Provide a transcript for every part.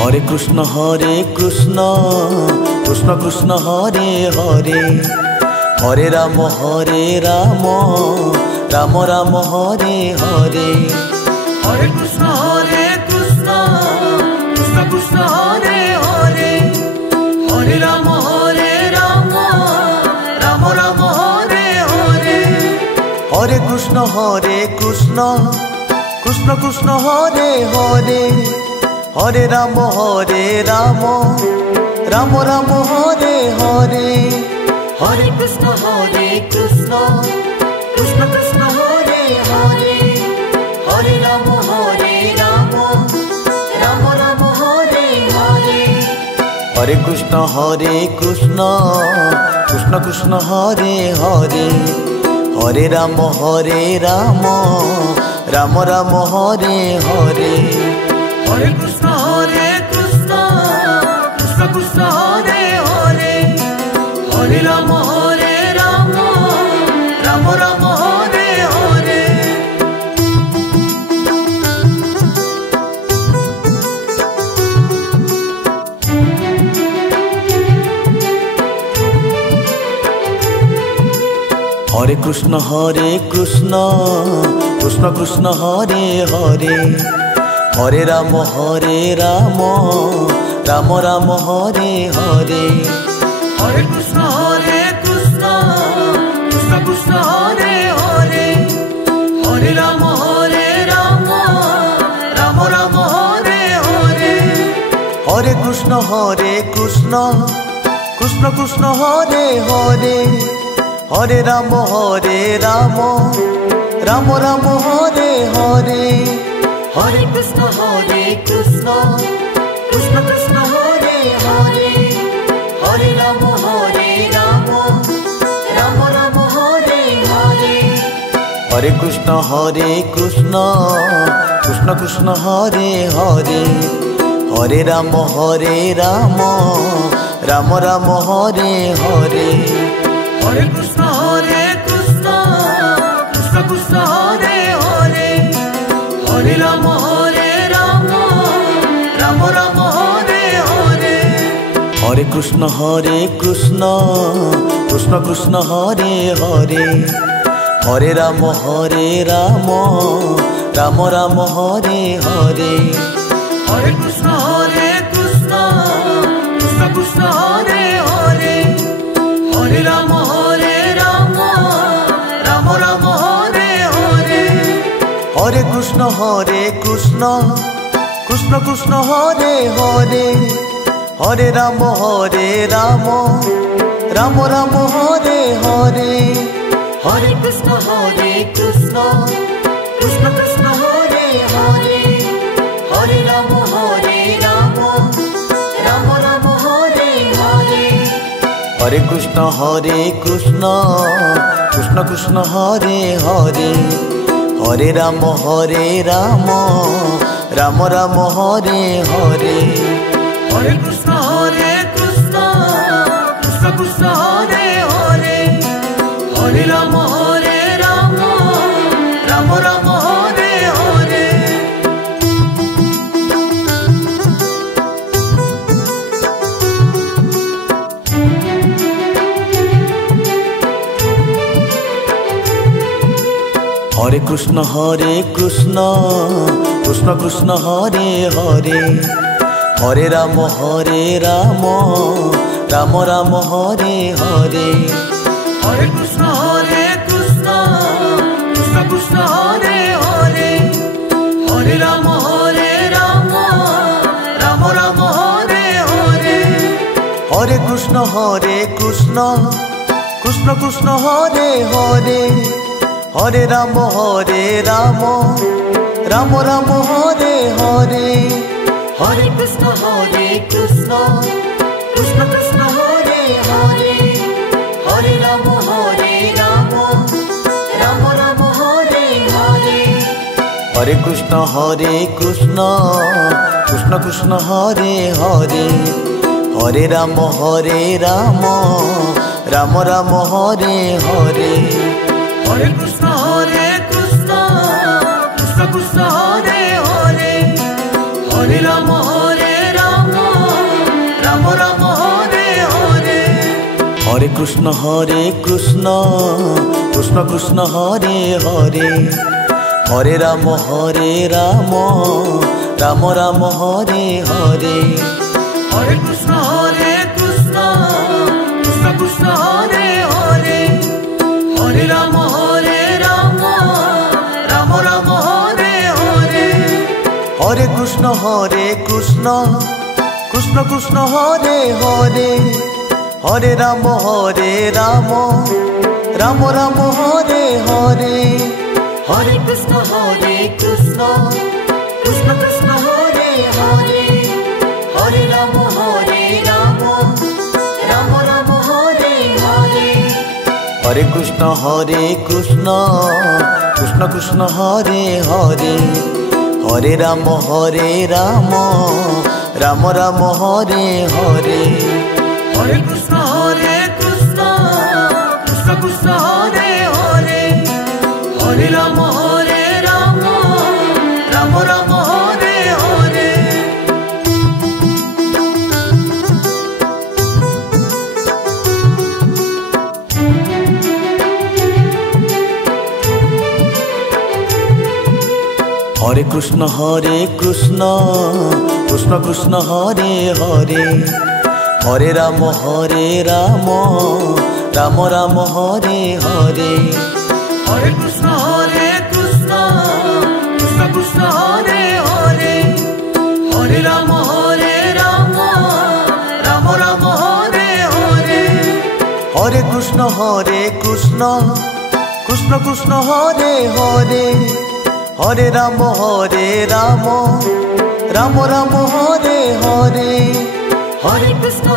Hare Krishna Krishna Krishna Hare Hare Hare Ram Ram Ram Hare Hare Hare Krishna Krishna Krishna Hare Hare Hare Ram Ram Ram Hare Hare Hare Krishna Krishna Krishna Hare Hare Hare Ram Ram Ram Hare Hare Hare Krishna Krishna Krishna Hare Hare Hare Ram Ram Ram Hare Hare Hare Krishna Krishna Krishna Hare Hare Hare Ram Ram Ram Hare Hare Hare Krishna Krishna Krishna Hare Hare Hare Ram Ram Ram Hare Hare Hare Krishna Krishna Krishna Hare Hare Hare Ram Ram Ram Hare Hare Hare Krishna Krishna Krishna Hare Hare Hare Ram Ram Ram Hare Hare Hare Krishna Krishna Krishna Hare Hare Hare Ram Ram Hare Hare Hare Krishna Krishna Krishna Hare Hare Hare Ram Ram Hare Hare Hare Krishna Krishna Krishna Hare Hare Hare Ram Ram Hare Hare Hare Krishna Krishna Krishna Hare Hare Hare Ram Ram Hare Hare Hare Krishna Krishna Krishna Hare Hare Hare Ram Ram Hare Hare Hare Krishna Krishna Krishna Hare Hare Hare Ram Ram Hare Hare Hare Krishna Krishna Krishna Hare Hare Hare Ram Ram Hare Hare Hare Krishna Krishna Krishna Hare Hare Hare Ram Ram Hare Hare Hare Krishna Krishna Krishna Hare Hare Hare Ram Ram Hare Hare Hare Krishna Krishna Krishna Hare Hare Hare Ram Ram Hare Hare Hare Krishna Krishna Krishna Hare Hare Hare Ram Ram Hare Hare Hare Krishna Krishna Krishna Hare Hare Hare Ram Ram Hare Hare Hare Krishna Krishna Krishna Hare Hare Hare Ram Ram Hare Hare Hare Krishna Krishna Krishna Hare Hare Hare Ram Ram Hare Hare Hare Krishna Krishna Krishna Hare Hare Hare Ram Ram Hare Hare Hare Krishna Krishna Krishna Hare Hare Hare Ram Krishna Krishna Krishna Hare Hare Hare Ram Ram Ram Hare Hare Hare Krishna Krishna Krishna Hare Hare Hare Ram Ram Ram Hare Hare Hare Krishna Krishna Krishna Hare Hare Hare Ram Ram Ram Hare Hare Hare Krishna Krishna Krishna Hare Hare Hare Ram Ram Ram Hare Hare Hare Krishna Krishna Krishna Hare Hare Hare Ram Ram Ram Hare Hare Hare Krishna Krishna Krishna Hare Hare Hare Ram Ram Ram Hare Hare Hare Krishna Krishna Krishna Hare Hare Hare Ram Ram Ram Hare Hare Hare Krishna Krishna Krishna Hare Hare Hare Ram Ram Ram Hare Hare Hare Krishna Krishna Krishna Hare Hare Hare Ram Ram Ram Hare Hare Hare Krishna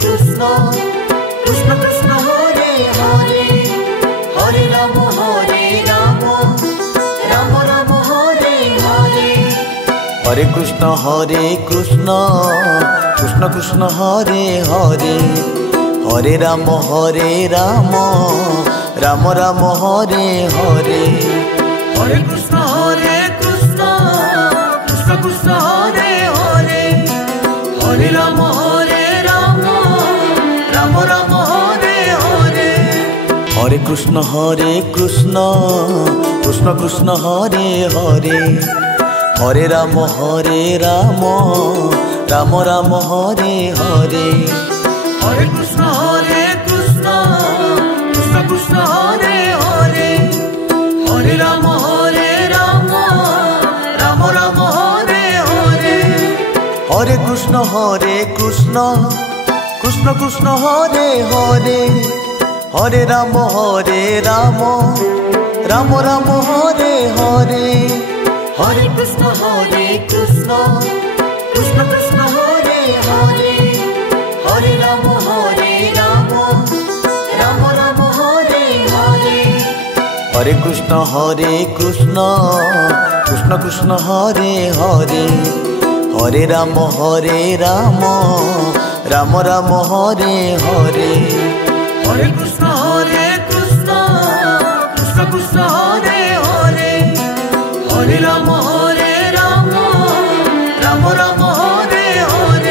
Krishna Krishna Hare Hare Hare Ram Ram Ram Hare Hare Hare Krishna Krishna Krishna Hare Hare Hare Ram Ram Ram Hare Hare Hare Krishna Krishna Krishna Hare Hare Hare Ram Ram Ram Hare Hare Hare Krishna Krishna Krishna Hare Hare Hare Ram Ram Ram Hare Hare Hare Krishna Krishna Krishna Hare Hare Hare Ram Ram Ram Hare Hare Hare Krishna Krishna Krishna Hare Hare Hare Ram Ram Ram Hare Hare Hare Krishna Krishna Krishna Hare Hare Hare Ram Ram Ram Hare Hare Hare Krishna Krishna Krishna Hare Hare Hare Ram Ram Ram Hare Hare Hare Krishna Krishna Krishna Hare Hare Hare Ram Ram Ram Hare Hare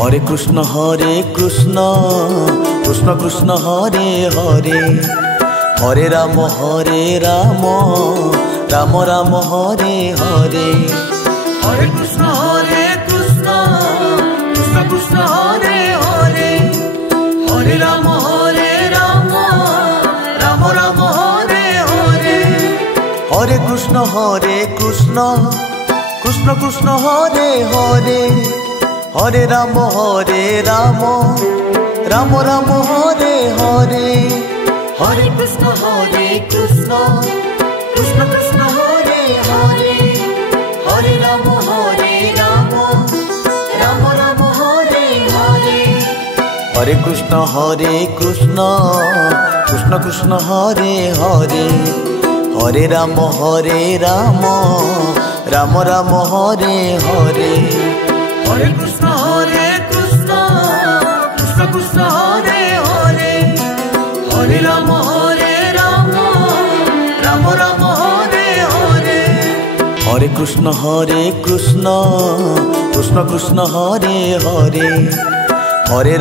Hare Krishna Krishna Krishna Hare Hare Hare Ram Ram Ram Hare Hare Hare Krishna Krishna Krishna Hare Hare Hare Ram Ram Ram Hare Hare Hare Krishna Krishna Krishna Hare Hare Hare Ram Ram Ram Hare Hare Hare Krishna Krishna Krishna Hare Hare Hare Ram Ram Ram Hare Hare Hare Krishna Krishna Krishna Hare Hare Hare Ram Ram Ram Hare Hare Hare Krishna Krishna Krishna Hare Hare Hare Ram Ram Krishna Krishna Krishna Hare Hare Hare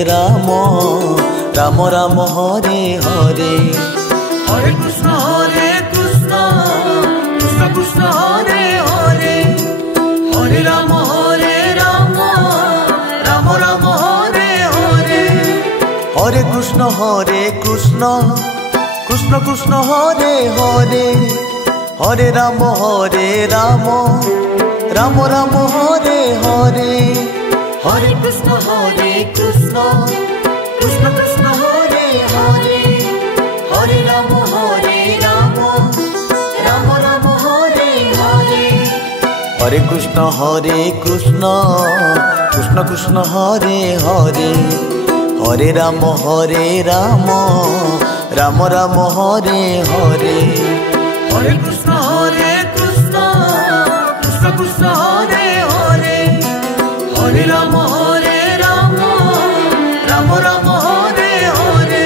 Ram Ram Ram Hare Hare Hare Krishna Krishna Krishna Hare Hare Hare Ram Ram Ram Hare Hare Hare Krishna Krishna Krishna Hare Hare Hare Ram Ram Ram Hare Hare Hare Krishna Krishna Krishna Hare Hare Hare Ram Ram Ram Hare Hare Hare Krishna Krishna Krishna Hare Hare Hare Ram Ram Ram Hare Hare Hare Krishna Krishna Krishna Hare Hare Hare Ram Ram Ram Hare Hare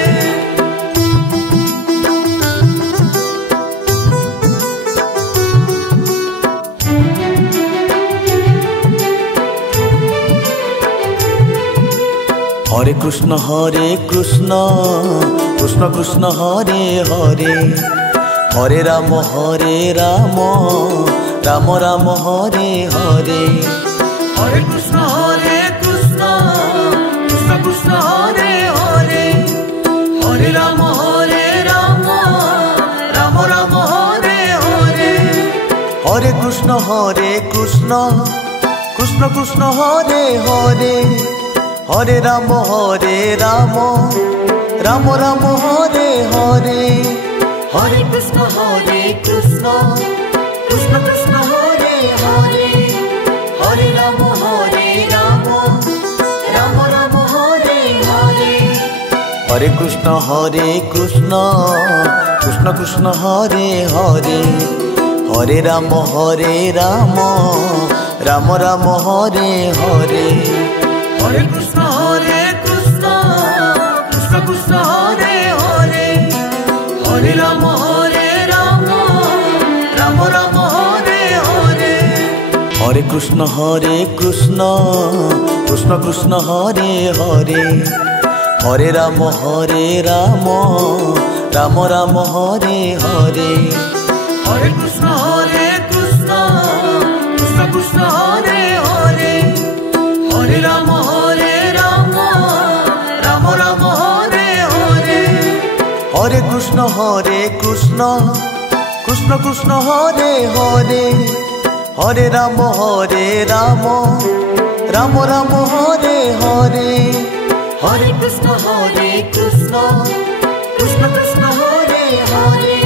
Hare Krishna Krishna Krishna Hare Hare Hare Ram Ram Ram Hare Hare Hare Krishna Krishna Krishna Hare Hare Hare Ram Ram Ram Hare Hare Hare Krishna Krishna Krishna Hare Hare Hare Ram Ram Ram Hare Hare Hare Krishna Krishna Krishna Hare Hare Hare Ram Ram Ram Hare Hare Hare Krishna Krishna Krishna Hare Hare Hare Ram Ram Ram Hare Hare Hare Krishna Krishna Krishna Hare Hare Hare Ram Ram Ram Hare Hare Hare Krishna Krishna Krishna Hare Hare Hare Ram Ram Ram Hare Hare Hare Krishna Krishna Krishna Hare Hare Hare Ram Ram Ram Hare Hare Hare Krishna Krishna Krishna Hare Hare Hare Ram Ram Ram Hare Hare Hare Krishna Krishna Krishna Hare Hare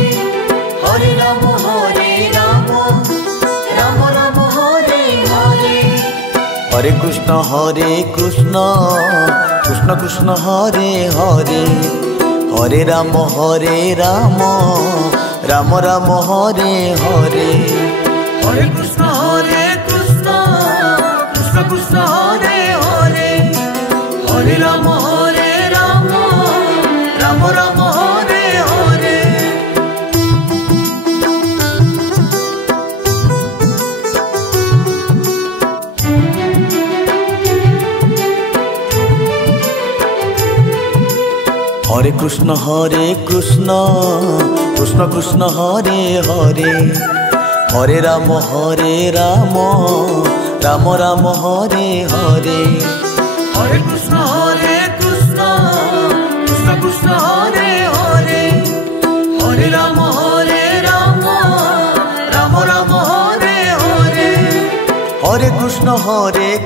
Hare Ram Ram Ram Hare Hare Hare Krishna Krishna Krishna Hare Hare Hare Ram Ram Ram Hare Hare Hare Krishna Krishna Krishna Hare Hare Hare Ram Ram Ram Hare Hare Hare Krishna Krishna Krishna Hare Hare Hare Ram Ram Ram Hare Hare Hare Krishna Krishna Krishna Hare Hare Hare Ram Ram Ram Hare Hare Hare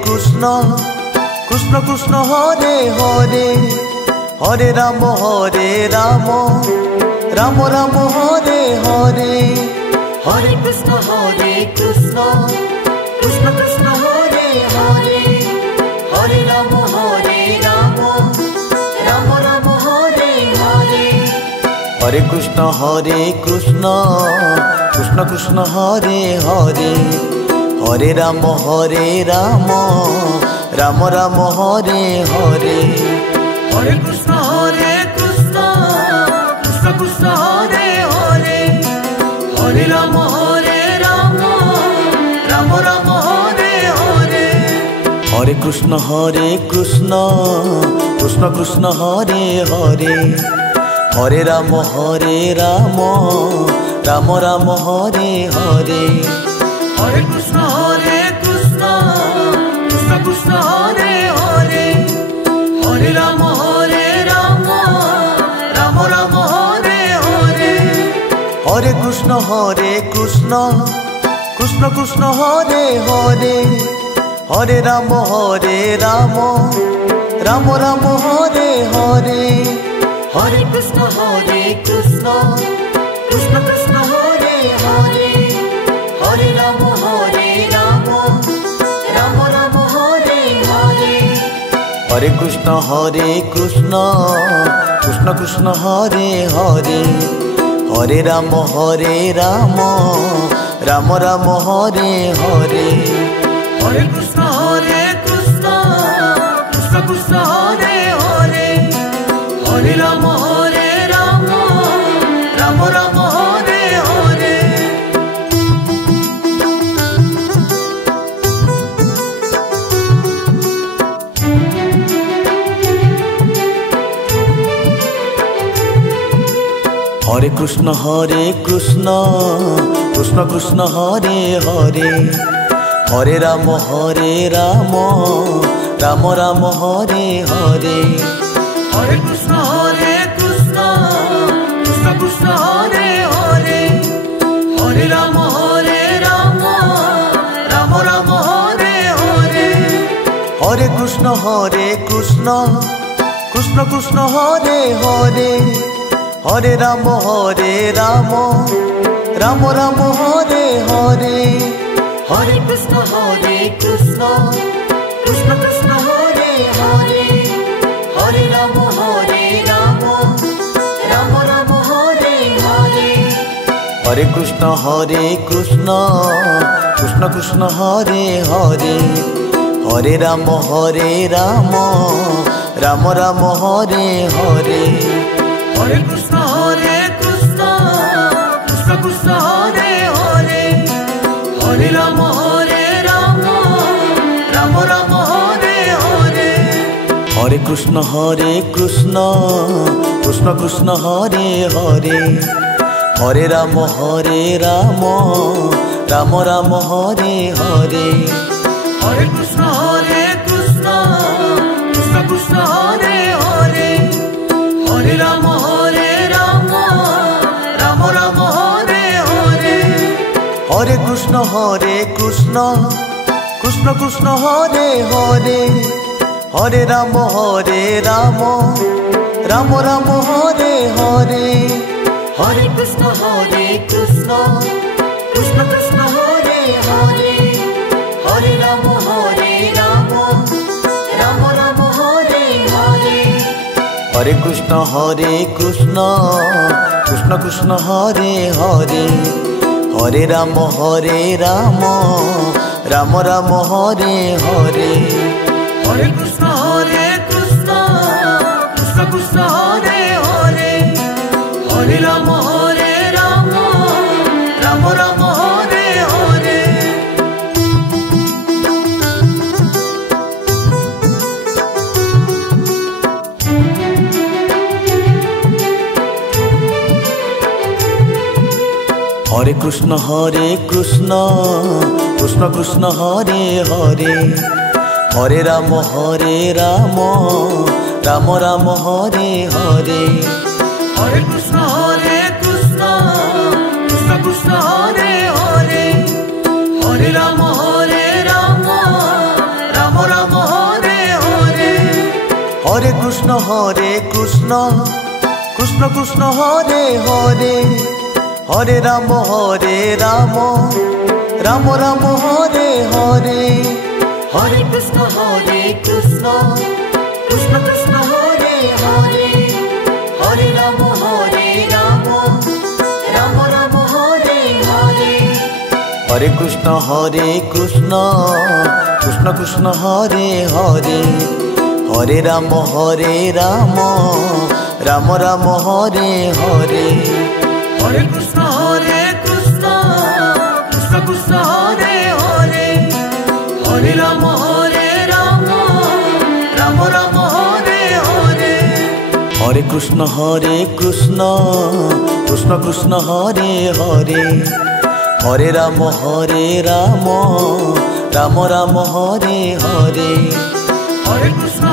Krishna Krishna Krishna Hare Hare Hare Ram Ram Ram Hare Hare Hare Krishna Krishna Krishna Hare Hare Hare Ram Ram Ram Hare Hare Hare Krishna Krishna Krishna Hare Hare Hare Ram Ram Ram Hare Hare Hare Krishna Krishna Krishna Hare Hare Hare Ram Ram Hare Krishna Krishna Krishna Hare Hare Hare Ram Ram Ram Hare Hare Hare Krishna Krishna Krishna Hare Hare Hare Ram Ram Ram Hare Hare Hare Krishna Krishna Krishna Hare Hare Hare Ram Ram Ram Hare Hare Hare Krishna Krishna Krishna Hare Hare Hare Ram Ram Hare Hare Hare Krishna Krishna Krishna Hare Hare Hare Ram Ram Ram Hare Hare Hare Krishna Krishna Krishna Hare Hare Hare Ram Ram Hare Hare Hare Krishna Krishna Krishna Hare Hare Hare Ram Ram Ram Hare Hare Hare Krishna Krishna Krishna Hare Hare Hare Ram Ram Hare Hare Hare Krishna Krishna Krishna Hare Hare Hare Ram Ram Hare Hare Hare Krishna Krishna Krishna Hare Hare Hare Ram Ram Hare Hare Hare Krishna Krishna Krishna Hare Hare Hare Ram Ram Hare Hare Hare Krishna Krishna Krishna Hare Hare Hare Ram Ram Hare Hare Hare Krishna Krishna Krishna Hare Hare Hare Ram Ram Hare Hare Hare Krishna Krishna Krishna Hare Hare Hare Ram Ram Hare Hare Hare Krishna Krishna Krishna Hare Hare Hare Ram Ram Hare Hare Hare Krishna Krishna Krishna Hare Hare Hare Ram Ram Hare Hare Hare Krishna Krishna Krishna Hare Hare Hare Ram Ram Hare Hare Hare Krishna Krishna Krishna Hare Hare Hare Ram Ram Hare Hare Hare Krishna Krishna Krishna Hare Hare Hare Ram Ram Hare Hare Hare Krishna Krishna Krishna Hare Hare Hare Ram Ram Hare Hare Hare Krishna Krishna Krishna Hare Hare Hare Ram Ram Hare Hare Hare Krishna Krishna Krishna Hare Hare Hare Ram Ram Hare Hare Hare Krishna Krishna Krishna Hare Hare Hare Ram Ram Hare Hare Hare Krishna Krishna Krishna Hare Hare Hare Ram Hare Krishna Krishna Krishna Hare Hare Hare Ram Ram Ram Hare Hare Hare Krishna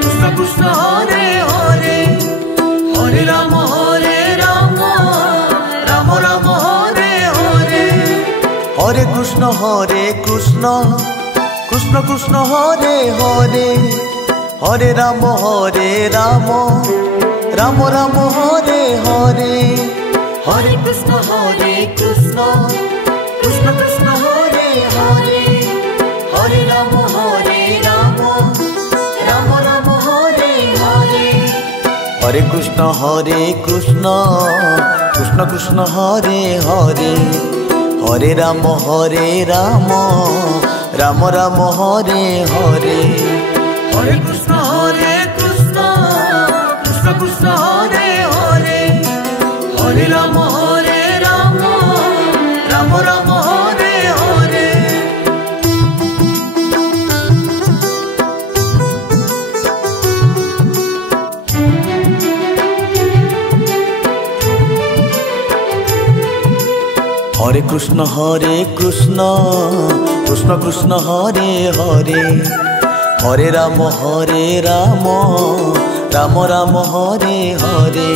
Krishna Krishna Hare Hare Hare Ram Ram Ram Hare Hare Hare Krishna Krishna Krishna Hare Hare Hare Ram Ram Ram Hare Hare Hare Krishna Krishna Krishna Hare Hare Hare Ram Ram Ram Hare Hare Hare Krishna Krishna Krishna Hare Hare Hare Ram Ram Ram Hare Hare Hare Krishna Krishna Krishna Hare Hare Hare Ram Ram Hare Hare Hare Krishna Krishna Krishna Hare Hare Hare Ram Ram Ram Hare Hare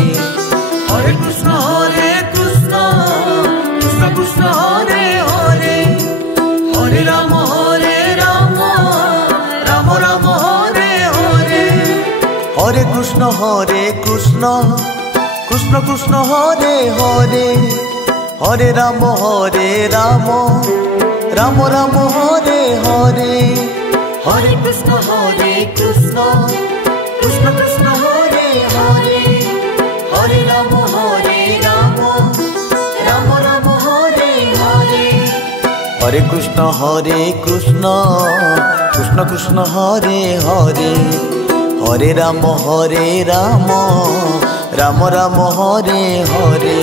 Hare Krishna Krishna Krishna Hare Hare Hare Ram Ram Ram Hare Hare Hare Krishna Krishna Krishna Hare Hare Hare Ram Ram Ram Hare Hare Hare Krishna Krishna Krishna Hare Hare Hare Ram Ram Ram Hare Hare Hare Krishna Krishna Krishna Hare Hare Hare Ram Ram Ram Hare Hare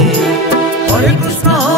Hare Krishna